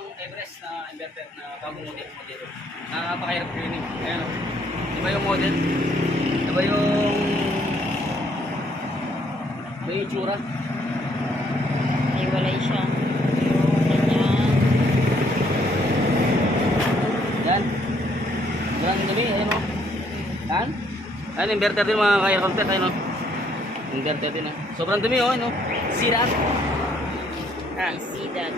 ang Everest na inverter na bagong model modelo. Napakahirap cleaning. Ayan. oh. Di ba yung model? Di ba yung... Di ba yung itsura? Iwalay siya. Yung kanyang Yan. Yan, dumi. Ayan o. Yan. Ayan, inverter din mga kaya content. Ayan o. Inverter din ah. Sobrang dumi o. Ayan o. I see that.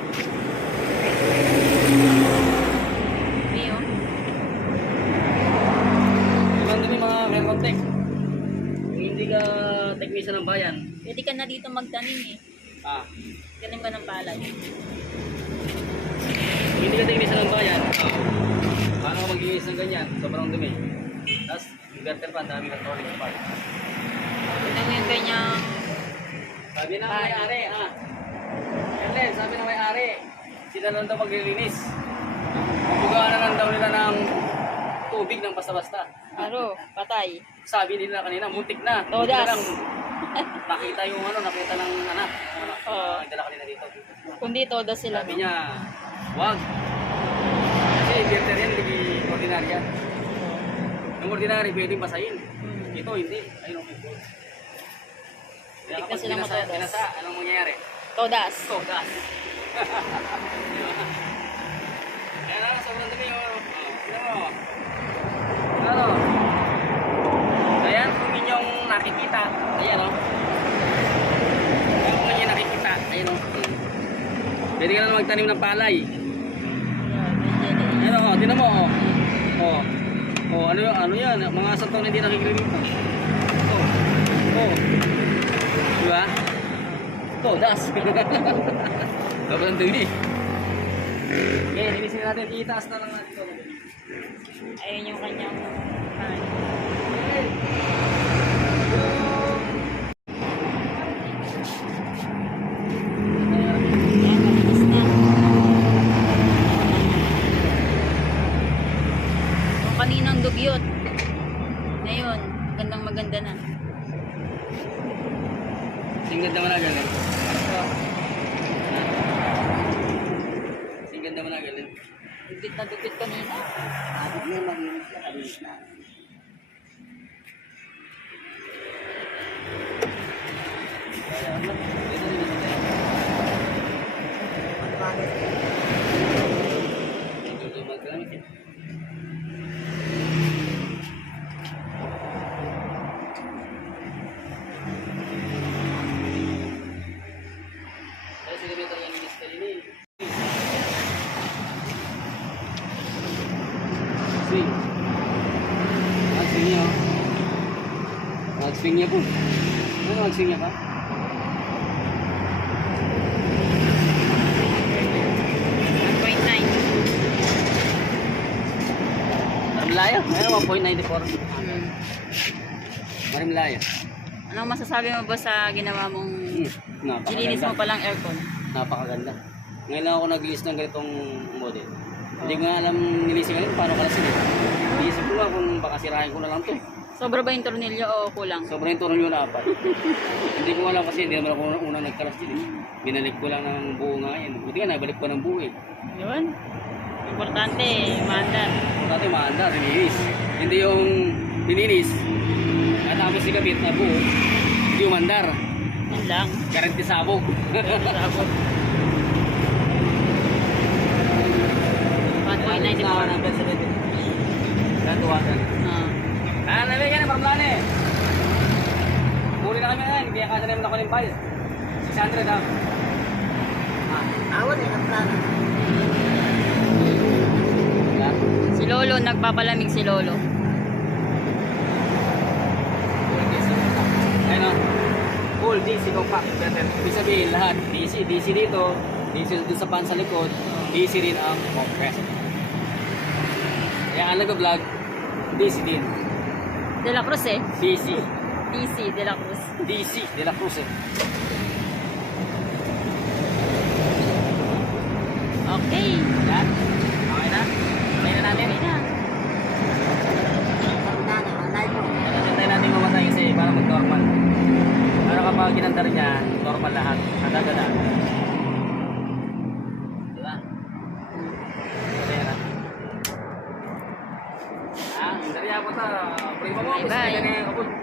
Technician ng bayan, Pwede ka na dito magtanim eh. ah, Tanim ka ng palay. hindi ka technician ng bayan, ah, paano ka mag-iis ng ganyan? Sobrang dumi. Tapos, inverter pa, ang dami ka trolling pa. Tignan mo yung kanyang Sabi na may-ari, ah. Ellen, sabi na may-ari, sila lang daw maglilinis. Bugaan na lang daw nila ng tubig ng basta-basta. aro, patay. Sabi nila kanina, muntik na. Todas. Lang, nakita yung ano, nakita ng anak. Ano, Oo. uh, dala kanina dito. Kundi todo sila. Sabi niya, wag. Kasi inverter yan, hindi ordinarya. Yung ordinary, pwedeng basahin. Hmm. Ito, hindi. Ayun, okay. Muntik na binasa, matodas. binasa, anong mangyayari? Todas. Ito, gas. Kaya na, sobrang. Oh, tignan mo. Ano? Ayan, kung inyong nakikita. Ayan, o. Ayan, kung inyong nakikita. Ayan, o. Pwede ka na magtanim ng palay. Ayan, o. Tignan mo, o. O. O, ano, ano yan? Mga santong hindi nakikinig pa. O. O. Diba? Ito, das. Sobrang dumi. Okay, linisin natin. Itaas na lang natin ito. Ayun yung kanyang na. Yung kaninang dugyot. Ngayon, magandang maganda na. Singgad naman agad eh. So, Singgad naman agad eh. Dugit na dugit kanina. Kaya, ano, ito rin ito tayo. Ito rin maggamit eh. Kaya sila may talagang linis ka rin eh. Swing. Mag-swing niya. Mag-swing niya po. Ano mag-swing niya pa? 1.9. Marimlaya. Ayun, 1.94. Hmm. Marimlaya. Anong masasabi mo ba sa ginawa mong Hmm. Nilinis mo palang aircon? Napakaganda. Ngayon lang ako nag-list ng ganitong model. Hindi ko nga alam nilisin ngayon paano kalasin eh. Iisip ko nga kung baka sirahin ko na lang to. Sobra ba yung tornilyo o kulang? Sobrang yung tornilyo na apat. hindi ko alam kasi hindi naman ako una, una nagkalas din eh. Binalik ko lang ng buo nga yan. Buti nga nabalik ko ng buo eh. Yun. Importante, mandar. Dati maanda, nilinis. Hindi yung nilinis. At tapos ikabit na buo. Hindi yung mandar. Yun lang. Garanti sabog. Sabot. 1.94. ng president. Gantuwasan. Ah. Ah, nalagyan na parang eh. Muli na kami ngayon, kaya kasi naman ako ng bayad. 600 ah. Ah, Awan eh, ang plano. Si Lolo, nagpapalamig si Lolo. Full DC. Ayun o. Full DC compact. Ibig sabihin lahat. DC, DC dito. DC dito sa pan sa likod. DC rin ang compressor. Kaya ang nag-vlog, DC din. De La Cruz eh. DC. DC, De La Cruz. DC, De La Cruz eh. Okay. Yan. Okay na? Okay na natin. Okay na. Hintayin natin mamatay kasi para mag-normal. Pero kapag ginandar niya, normal lahat. Ang dada tak boleh bawa apa sini apa?